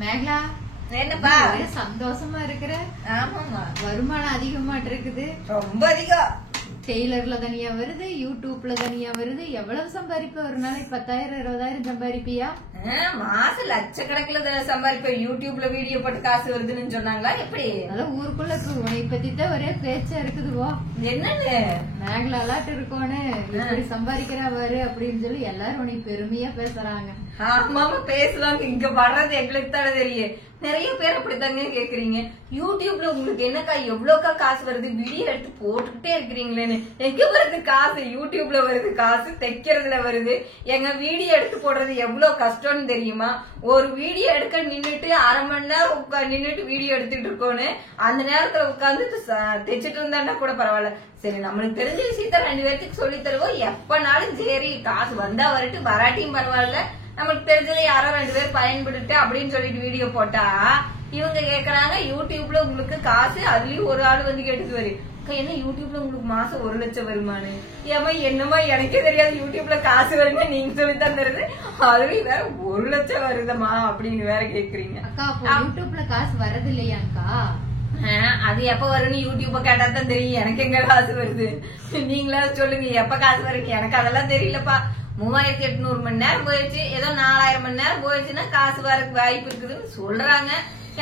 மேகலா என்னப்பா சந்தோஷமா இருக்கிற? ஆமாமா, வருமானம் அதிகமாட்டு இருக்குது. ரொம்ப அதிகம். டெய்லர்ல தனியா வருது, யூடியூப்ல தனியா வருது. எவ்வளவு சம்பாதிப்ப? ஒரு நாளைக்கு 10,000 20,000 சம்பாதிப்பியா? மாசம் லட்சக்கணக்கில் சம்பாதிப்ப. யூடியூப்ல வீடியோ போட்டு காசு வருதுன்னு சொன்னாங்களா? எப்படி? அதான் ஊருக்குள்ள உன்னை பத்தி தான் ஒரே பேச்சா இருக்குதுவோ. என்னன்னு மேகலாட்டு இருக்கோன்னு இப்படி சம்பாதிக்கிறா பாரு அப்படின்னு சொல்லி எல்லாரும் உன்னை பெருமையா பேசுறாங்க. ஆமாமா பேசுவாங்க. இங்க வர்றது எங்களுக்கு தானே தெரியும். நிறைய பேர் அப்படித்தாங்க கேக்குறீங்க, யூடியூப்ல உங்களுக்கு என்னக்கா எவ்வளவுக்கா காசு வருது, வீடியோ எடுத்து போட்டுக்கிட்டே இருக்கிறீங்களேன்னு. எங்க வருது காசு? யூடியூப்ல வருது காசு, தைக்கிறதுல வருது. எங்க வீடியோ எடுத்து போடுறது எவ்வளவு கஷ்டம்னு தெரியுமா? ஒரு வீடியோ எடுக்க நின்னுட்டு 1/2 மணி நேரம் நின்னுட்டு வீடியோ எடுத்துட்டு இருக்கோன்னு அந்த நேரத்துல உட்காந்து தைச்சிட்டு இருந்தா கூட பரவாயில்ல. சரி, நம்மளுக்கு தெரிஞ்ச விஷயத்த 2 பேர்த்துக்கு சொல்லி தருவோம். எப்பனாலும் சரி, காசு வந்தா வரட்டும், வராட்டியும் பரவாயில்ல, நமக்கு தெரிஞ்சதை யாரோ 2 பேர் பயன்படுத்த அப்படின்னு சொல்லிட்டு வீடியோ போட்டா இவங்க கேக்குறாங்க யூடியூப்ல உங்களுக்கு காசு. அதுலயும் ஒரு ஆள் வந்து கேட்டுக்கு வரு, என்ன யூடியூப்ல உங்களுக்கு மாசம் 1 லட்சம் வருமானு? ஏமா என்னமா எனக்கே தெரியாது யூடியூப்ல காசு வருங்க, நீங்க சொல்லி தந்துருது. அதுலயும் வேற 1 லட்சம் வருதமா அப்படின்னு வேற கேக்குறீங்க. அக்கா யூடியூப்ல காசு வர்றது இல்லையாக்கா? அது எப்ப வரும்னு யூடியூப்ப கேட்டா தான் தெரியும். எனக்கு எங்க காசு வருது? நீங்களா சொல்லுங்க, எப்ப காசு வருங்க? எனக்கு அதெல்லாம் தெரியலப்பா. 3800 மணி நேரம் போயிடுச்சு, ஏதோ 4000 மணி நேரம் போயிடுச்சுன்னா காசு வரக்கு வாய்ப்பு இருக்குதுன்னு சொல்றாங்க.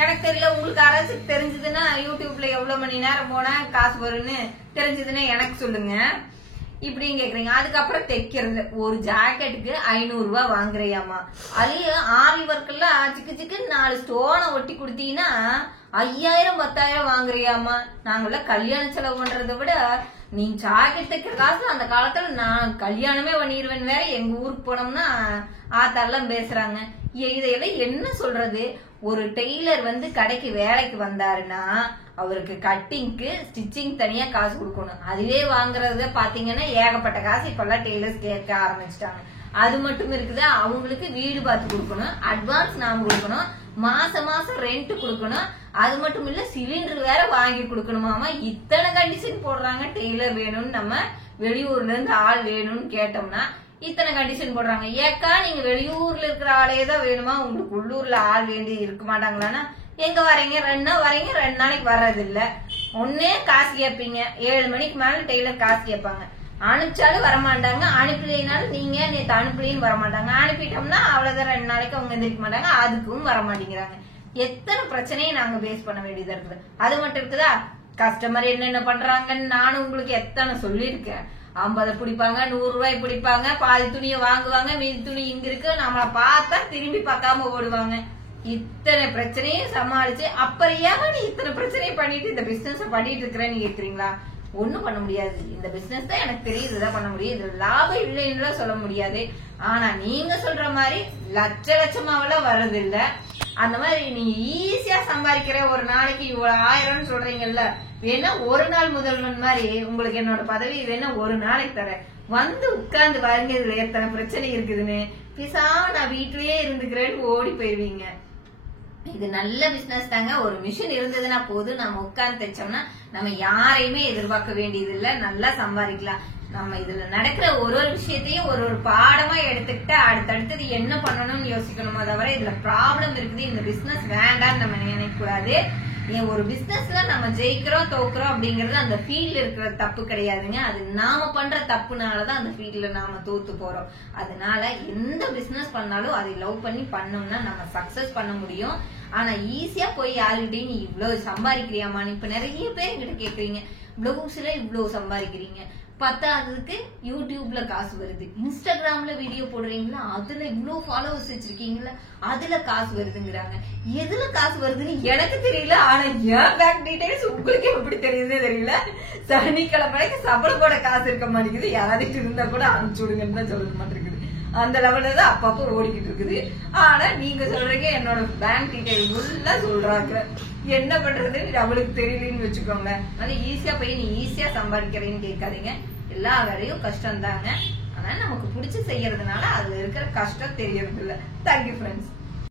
எனக்கு தெரியல. உங்களுக்கு யாராச்சும் தெரிஞ்சதுன்னா யூடியூப்ல எவ்வளவு மணி நேரம் போனா காசு வரும்னு தெரிஞ்சதுன்னா எனக்கு சொல்லுங்க. இப்படின்னு கேக்குறீங்க. அதுக்கப்புறம் தைக்கிறது, ஒரு ஜாக்கெட்டுக்கு 500 ரூபாய் வாங்குறியாமா. அதுலயும் ஆரி ஒர்க் எல்லாம் சிக்கு 4 ஸ்டோனை ஒட்டி கொடுத்தீங்கன்னா 5000 10,000 வாங்குறியாமா. நாங்கள கல்யாண செலவு பண்றதை விட நீ ஜாக்கெட் தைக்கிற காசு அந்த காலத்துல நான் கல்யாணமே பண்ணிடுவேன் வேற எங்க ஊருக்கு போனோம்னா ஆத்தாலாம் பேசுறாங்க. இதையெல்லாம் என்ன சொல்றது? ஒரு டெய்லர் வந்து கடைக்கு வேலைக்கு வந்தாருன்னா அவருக்கு கட்டிங்க்கு ஸ்டிச்சிங் தனியா காசு கொடுக்கணும். அதுவே வாங்குறத பாத்தீங்கன்னா ஏகப்பட்ட காசு இப்பெல்லாம் டெய்லர்ஸ் கேட்க ஆரம்பிச்சிட்டாங்க. அது மட்டும் இருக்குது, அவங்களுக்கு வீடு பார்த்து கொடுக்கணும், அட்வான்ஸ் நாம கொடுக்கணும், மாசம் ரெண்ட் கொடுக்கணும். அது மட்டும் இல்ல சிலிண்டர் வேற வாங்கி கொடுக்கணுமாமா. இத்தனை கண்டிஷன் போடுறாங்க. டெய்லர் வேணும்னு நம்ம வெளியூர்ல இருந்து ஆள் வேணும்னு கேட்டோம்னா இத்தனை கண்டிஷன் போடுறாங்க. ஏக்கா நீங்க வெளியூர்ல இருக்கிற ஆளே தான் வேணுமா, உங்களுக்கு உள்ளூர்ல ஆள் வேண்டி இருக்க மாட்டாங்களான்னா எங்க வரீங்க? 2 நாள் வரீங்க, 2 நாளைக்கு வர்றது இல்ல. ஒன்னே காசு கேட்பீங்க, 7 மணிக்கு மேல டெய்லர் காசு கேட்பாங்க. அனுப்பிச்சாலும் வரமாட்டாங்க, அனுப்பலைனாலும் நீங்க நேற்று அனுப்பலின்னு வரமாட்டாங்க. அனுப்பிட்டோம்னா அவ்வளவுதான், 2 நாளைக்கு அவங்க எந்திரிக்க மாட்டாங்க, அதுக்கும் வரமாட்டேங்கிறாங்க. எத்தனை பிரச்சனையை நாங்க பேஸ் பண்ண வேண்டியதா இருக்குது. அது மட்டும் இருக்குதா, கஸ்டமர் என்னென்ன பண்றாங்கன்னு நானும் உங்களுக்கு எத்தனை சொல்லியிருக்கேன். 50 பிடிப்பாங்க, 100 ரூபாய் பிடிப்பாங்க, பாதி துணியை வாங்குவாங்க, மீதி துணி இங்க இருக்கு, நம்மள பார்த்தா திரும்பி பார்க்காம ஓடுவாங்க. இத்தனை பிரச்சனையும் சமாளிச்சு அப்புறம் ஏன் நீ இத்தனை பிரச்சனையும் பண்ணிட்டு இந்த பிசினஸ் பண்ணிட்டு இருக்கிறேன்னு கேக்குறீங்களா? ஒண்ணும் பண்ண முடியாது. இந்த பிசினஸ் தான் எனக்கு தெரியும், இதுதான் பண்ண முடியும், இது லாபம் இல்லைன்னு சொல்ல முடியாது. ஆனா நீங்க சொல்ற மாதிரி லட்சமாவெல்லாம் வர்றது இல்ல. அந்த மாதிரி நீ ஈஸியா சம்பாதிக்கிற, ஒரு நாளைக்கு இவ்வளவு 1000 சொல்றீங்கல்ல, வேணா ஒரு நாள் முதல்வன் மாதிரி உங்களுக்கு என்னோட பதவி வேணா ஒரு நாளைக்கு தரேன், வந்து உட்கார்ந்து பாருங்க இதுல எத்தனை பிரச்சனை இருக்குதுன்னு. பிசாம நான் வீட்லயே இருந்துக்கிறேன்னு ஓடி போயிருவீங்க. இது நல்ல பிசினஸ் தாங்க. ஒரு மிஷின் இருந்ததுன்னா போதும், நம்ம உட்கார்ந்து தைச்சோம்னா நம்ம யாரையுமே எதிர்பார்க்க வேண்டியது இல்ல, நல்லா சம்பாதிக்கலாம். நம்ம இதுல நடக்கிற ஒரு விஷயத்தையும் ஒரு பாடமா எடுத்துக்கிட்டு அடுத்தடுத்தது என்ன பண்ணணும்னு யோசிக்கணுமோ தவிர இதுல ப்ராப்ளம் இருக்குது, இந்த பிசினஸ் வேண்டாம்னு நம்ம நினைக்க கூடாது. ஒரு பிசினஸ்ல நம்ம ஜெயிக்கிறோம் தோக்குறோம் அப்படிங்கறது அந்த ஃபீல்ட்ல இருக்கிற தப்பு கிடையாதுங்க. அது நாம பண்ற தப்புனாலதான் அந்த ஃபீல்ட்ல நாம தோத்து போறோம். அதனால எந்த பிசினஸ் பண்ணாலும் அதை லவ் பண்ணி பண்ணோம்னா நம்ம சக்சஸ் பண்ண முடியும். ஆனா ஈஸியா போய் யாருகிட்டையும் நீ இவ்வளவு சம்பாதிக்கிறியாமான்னு இப்ப நிறைய பேர் என்கிட்ட கேக்குறீங்க. பிளவுஸ்ல இவ்வளவு சம்பாதிக்கிறீங்க, பத்தாததுக்கு யூடியூப்ல காசு வருது, இன்ஸ்டாகிராம்ல வீடியோ போடுறீங்களா, அதுல இவ்வளவு ஃபாலோவர்ஸ் வச்சிருக்கீங்களா, அதுல காசு வருதுங்கிறாங்க. எதுல காசு வருதுன்னு எனக்கு தெரியல. ஆனா என் பேங்க் டீடைல்ஸ் உங்களுக்கு எப்படி தெரியுதுன்னு தெரியல. சனிக்கிழமைக்கு சம்பளம் போட காசு இருக்க மாட்டேங்குது, யாராவது இருந்தா கூட அனுப்பிச்சு விடுங்கன்னு தான் சொல்ல மாட்டேங்குது. அந்த லெவல்ல தான் அப்பப்போ ஓடிக்கிட்டு இருக்குது. ஆனா நீங்க சொல்றீங்க என்னோட பேங்க் டீடைல் ஃபுல்லா சொல்றாங்க. என்ன பண்றதுன்னு அவளுக்கு தெரியலன்னு வச்சுக்கோங்க. அதனால ஈஸியா போய் நீ ஈஸியா சம்பாதிக்கிறேன்னு கேட்காதீங்க. எல்லா வேலையும் கஷ்டம் தாங்க. ஆனா நமக்கு பிடிச்சி செய்யறதுனால அதுல இருக்கிற கஷ்டம் தெரியறது இல்ல. Thank you friends.